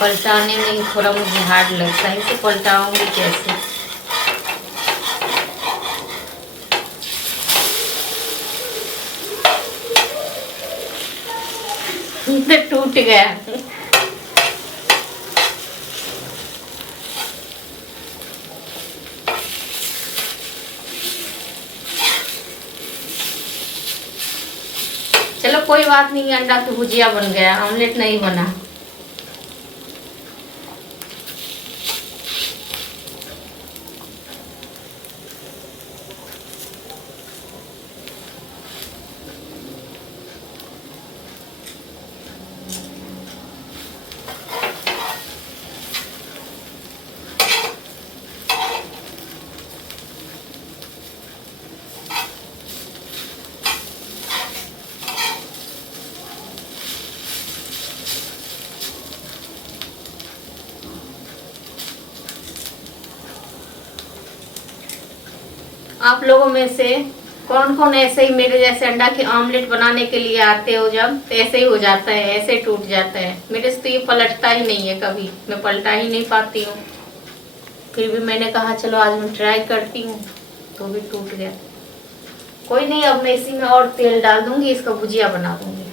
पलटाने में ही थोड़ा मुझे हार्ड लगता है, इसे पलटाऊंगी कैसे। तो टूट गया। चलो कोई बात नहीं, अंडा की भुजिया बन गया, ऑमलेट नहीं बना। आप लोगों में से कौन कौन ऐसे ही मेरे जैसे अंडा की ऑमलेट बनाने के लिए आते हो, जब तो ऐसे ही हो जाता है, ऐसे टूट जाता है। मेरे से तो ये पलटता ही नहीं है, कभी मैं पलटा ही नहीं पाती हूँ। फिर भी मैंने कहा चलो आज मैं ट्राई करती हूँ, तो भी टूट गया। कोई नहीं, अब मैं इसी में और तेल डाल दूंगी, इसका भुजिया बना दूंगी।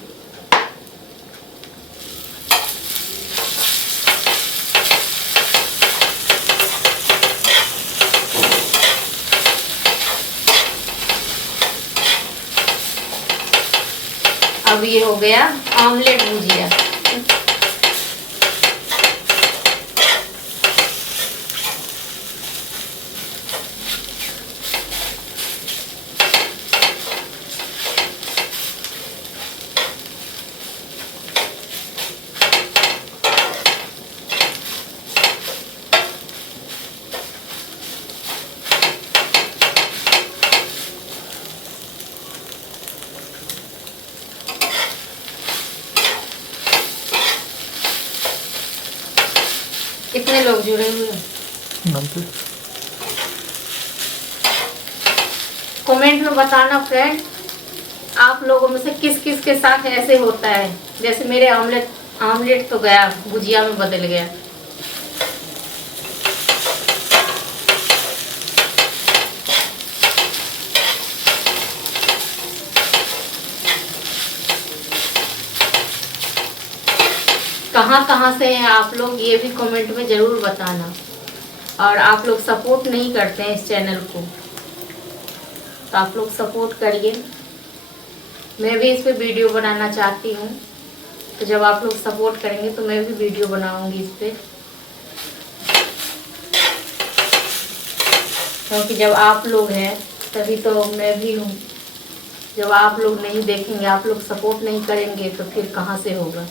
अब ये हो गया ऑमलेट भुजिया। कितने लोग जुड़े हुए हैं कमेंट में बताना फ्रेंड, आप लोगों में से किस किस के साथ ऐसे होता है। जैसे मेरे ऑमलेट तो गया, भुजिया में बदल गया। कहाँ से हैं आप लोग, ये भी कमेंट में ज़रूर बताना। और आप लोग सपोर्ट नहीं करते हैं इस चैनल को, तो आप लोग सपोर्ट करिए। मैं भी इस पे वीडियो बनाना चाहती हूँ, तो जब आप लोग सपोर्ट करेंगे तो मैं भी वीडियो बनाऊंगी इस पे। क्योंकि जब आप लोग हैं तभी तो मैं भी हूँ। जब आप लोग नहीं देखेंगे, आप लोग सपोर्ट नहीं करेंगे, तो फिर कहाँ से होगा।